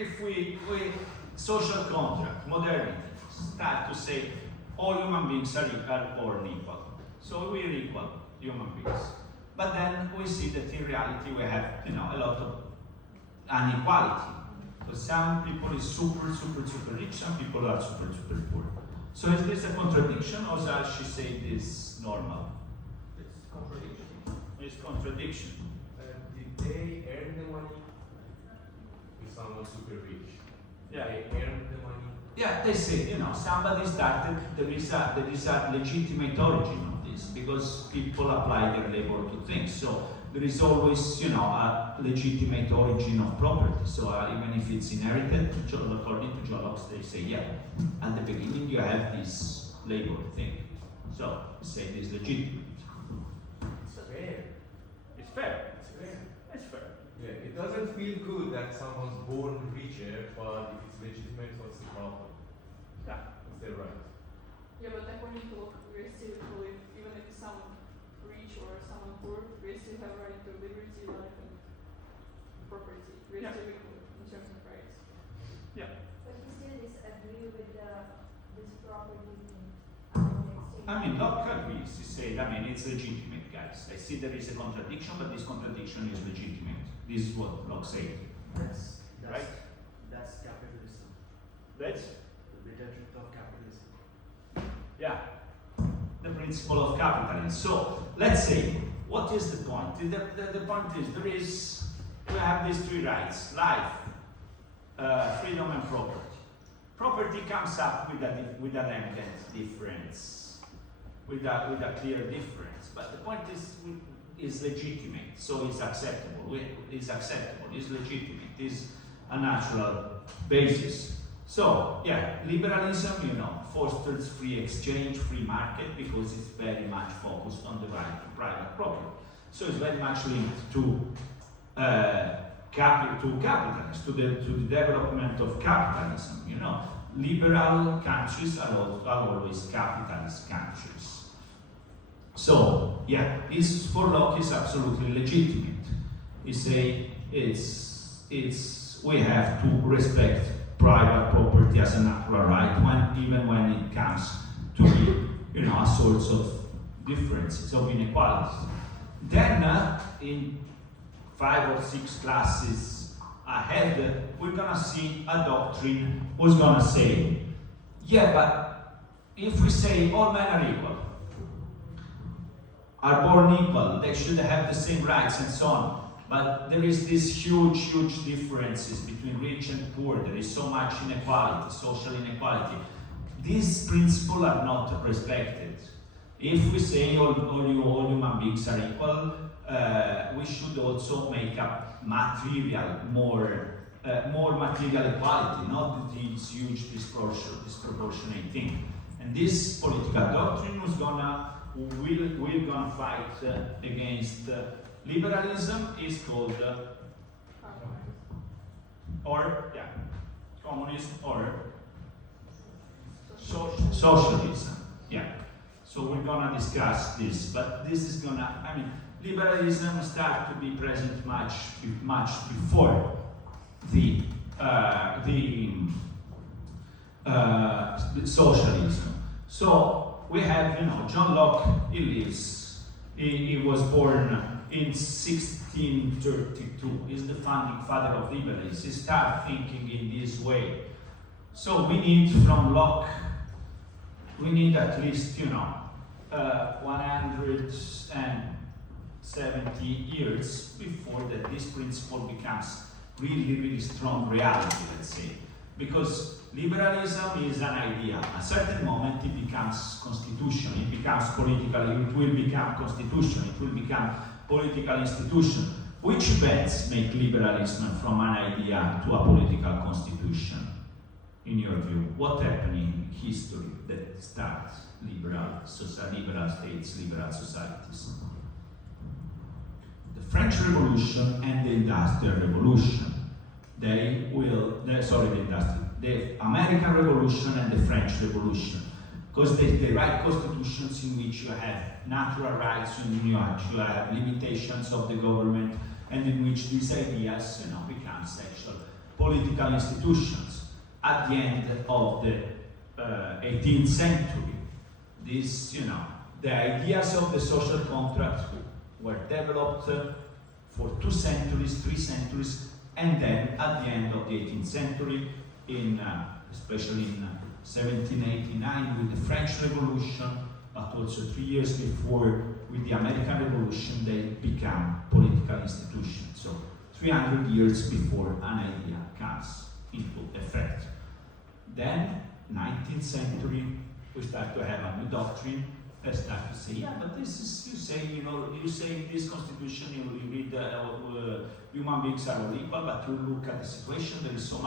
if we social contract, modernity, start to say all human beings are born equal. So we're equal human beings. But then we see that in reality we have, a lot of inequality. So some people is super rich, some people are super poor. So is this a contradiction, or shall she say this normal? It's contradiction. It's contradiction. Did they earn the money? If someone super rich, Yeah. they earn the money. Yeah, they say, somebody started, there is a legitimate origin of this, because people apply their labor to things. So there is always, a legitimate origin of property. So even if it's inherited, according to Jolocks, they say, yeah, at the beginning you have this labor thing. So they say it is legitimate. It's fair. It's fair. It's fair. It's fair. Yeah, it doesn't feel good that someone's born richer, but if it's legitimate, what's the problem? Yeah. Is that right? Yeah, but according to law, we're still equal. Even if someone rich or someone poor, we still have right to liberty, life, and property. We're Yeah. still equal in terms of rights. Yeah. But you still disagree with this property thing. I mean, Locke agrees. He said, it's legitimate, guys. I see there is a contradiction, but this contradiction is legitimate. This is what Locke said. That's Right? That's capitalism. That's, The bitter truth of capitalism. yeah, the principle of capitalism. So, let's say, what is the point? The point is, we have these three rights: life, freedom, and property. Property comes up with an evident difference, with a clear difference. But the point is legitimate, so it's acceptable. It's acceptable. It's legitimate. It's a natural basis. So yeah, liberalism, fosters free exchange, free market, because it's very much focused on the right to private property. So it's very much linked to capitalism, to the development of capitalism. Liberal countries are always capitalist countries. So yeah, this for Locke is absolutely legitimate. He say we have to respect private property as a natural right, even when it comes to be, a sorts of differences of inequalities. Then in 5 or 6 classes ahead, we're gonna see a doctrine who's gonna say, yeah, but if we say all men are equal, are born equal, they should have the same rights and so on. But there is this huge differences between rich and poor. There is so much inequality, social inequality. These principles are not respected. If we say all human beings are equal, we should also make up material, more material equality, not this huge disproportionate thing. And this political doctrine will gonna fight against liberalism. Is called communism or socialism. Yeah. So we're gonna discuss this, but this is liberalism start to be present much before the socialism. So we have, John Locke. He was born in 1632. He's the founding father of liberalism. He started thinking in this way. So we need from Locke, at least 170 years before that this principle becomes really strong reality, let's say. Because liberalism is an idea. At a certain moment it becomes constitution, it becomes political, it will become constitution, it will become political institution. Which events make liberalism from an idea to a political constitution, in your view? What happened in history that starts liberal states, liberal societies? The French Revolution and the Industrial Revolution. The American Revolution and the French Revolution. Because they write constitutions in which you have natural rights, in which you have limitations of the government, and in which these ideas become political institutions. At the end of the 18th century, this, the ideas of the social contract were developed for 2 centuries, 3 centuries, and then at the end of the 18th century, especially in 1789 with the French Revolution, but also 3 years before with the American Revolution, they become political institutions. So 300 years before an idea comes into effect. Then, 19th century, we start to have a new doctrine. They start to say, yeah, but this is, you say in this constitution, you read human beings are all equal, but you look at the situation, there is so much